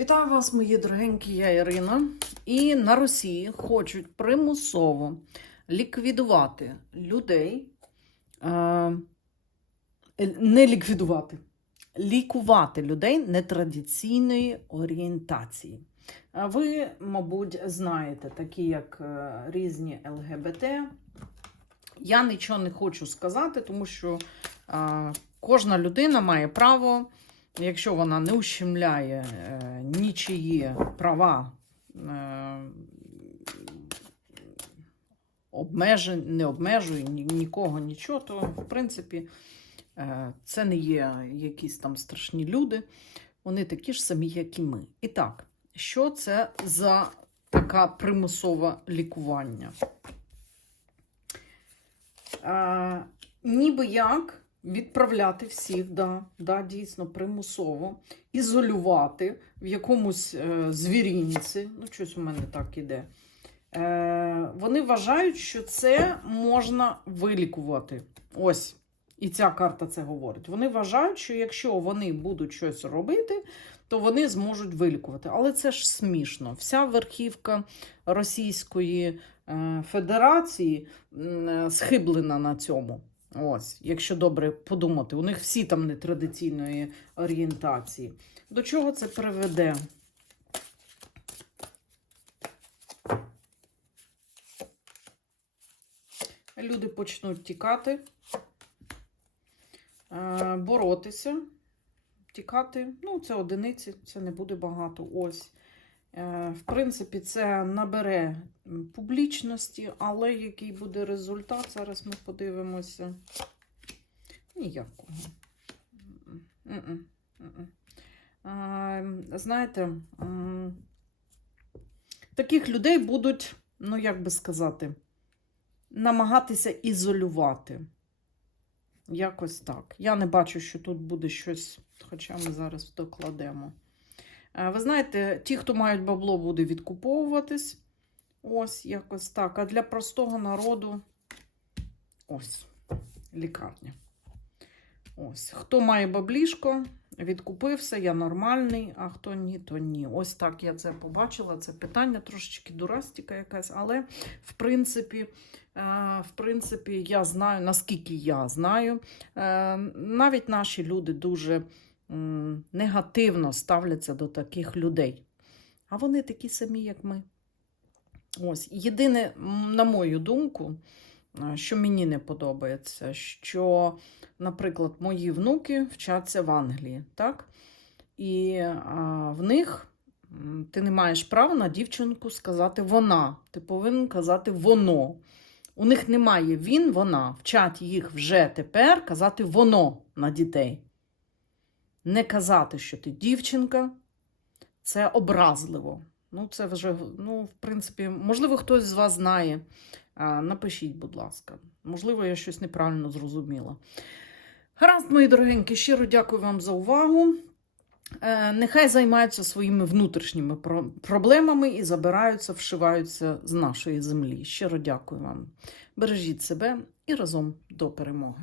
Вітаю вас, мої дорогенькі, я Ірина. І на Росії хочуть примусово ліквідувати людей, е, не ліквідувати, лікувати людей нетрадиційної орієнтації. Ви, мабуть, знаєте, такі як е, різні ЛГБТ. Я нічого не хочу сказати, тому що е, кожна людина має право якщо вона не ущемляє е, нічиї права, е, обмежує, не обмежує ні, нікого нічого, то в принципі е, це не є якісь там страшні люди. Вони такі ж самі, як і ми. І так, що це за така примусове лікування? Е, ніби як відправляти всіх, да, да, дійсно, примусово, ізолювати в якомусь е, звірінці, ну, щось у мене так іде. Е, Вони вважають, що це можна вилікувати. Ось. І ця карта це говорить. Вони вважають, що якщо вони будуть щось робити, то вони зможуть вилікувати. Але це ж смішно. Вся верхівка Російської е, Федерації е, схиблена на цьому. Ось, якщо добре подумати, у них всі там нетрадиційної орієнтації. До чого це приведе? Люди почнуть тікати, е, боротися, тікати. Ну, це одиниці, це не буде багато. Ось. Е, В принципі, це набере публічності, але який буде результат, зараз ми подивимося. Ніякого. А, Знаєте, таких людей будуть, ну як би сказати, намагатися ізолювати. Якось так. Я не бачу, що тут буде щось, хоча ми зараз докладемо. Е, Ви знаєте, ті, хто мають бабло, буде відкуповуватись. Ось якось так. А для простого народу ось лікарня. Ось. Хто має баблішко, відкупився, я нормальний, а хто ні, то ні. Ось так я це побачила. Це питання трошечки дурастика якась, але в принципі, е, в принципі, я знаю, наскільки я знаю, е, навіть наші люди дуже негативно ставляться до таких людей. А вони такі самі, як ми. Ось. Єдине, на мою думку, що мені не подобається, що, наприклад, мої внуки вчаться в Англії, так? І а, в них ти не маєш права на дівчинку сказати вона. Ти повинен казати воно. У них немає він, вона. Вчать їх вже тепер казати воно на дітей. Не казати, що ти дівчинка, це образливо. Ну, це вже, ну, в принципі, можливо, хтось з вас знає. Напишіть, будь ласка. Можливо, я щось неправильно зрозуміла. Гаразд, мої дорогенькі, щиро дякую вам за увагу. Е, Нехай займаються своїми внутрішніми проблемами і забираються, вшиваються з нашої землі. Щиро дякую вам. Бережіть себе і разом до перемоги.